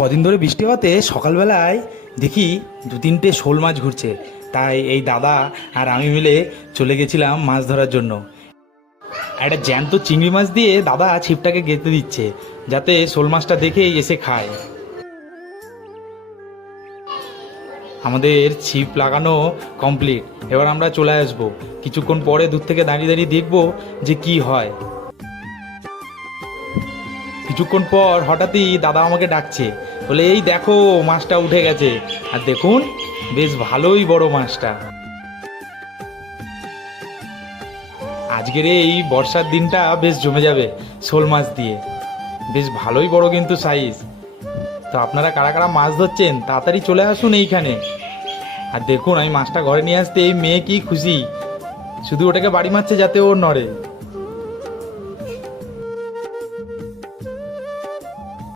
কদিন ধরে বৃষ্টি হওয়াতে সকালবেলায় দেখি দু তিনটে শোল মাছ ঘুরছে। তাই এই দাদা আর আমি মিলে চলে গেছিলাম মাছ ধরার জন্য। একটা জ্যান্ত চিংড়ি মাছ দিয়ে দাদা ছিপটাকে গেঁথে দিচ্ছে, যাতে শোল মাছটা দেখেই এসে খায়। আমাদের ছিপ লাগানো কমপ্লিট, এবার আমরা চলে আসবো। কিছুক্ষণ পরে দূর থেকে দাঁড়িয়ে দাঁড়িয়ে দেখবো যে কি হয়। কিছুক্ষণ পর হঠাৎই দাদা আমাকে ডাকছে, বলে এই দেখো মাছটা উঠে গেছে। আর দেখুন, বেশ ভালোই বড় মাছটা। আজকের এই বর্ষার দিনটা বেশ জমে যাবে শোল মাছ দিয়ে। বেশ ভালোই বড় কিন্তু সাইজ। তো আপনারা কারা কারা মাছ ধরছেন তাড়াতাড়ি চলে আসুন এইখানে। আর দেখুন, আমি মাছটা ঘরে নিয়ে আসতে এই মেয়ে কি খুশি, শুধু ওটাকে বাড়ি মারছে যাতে ও নড়ে।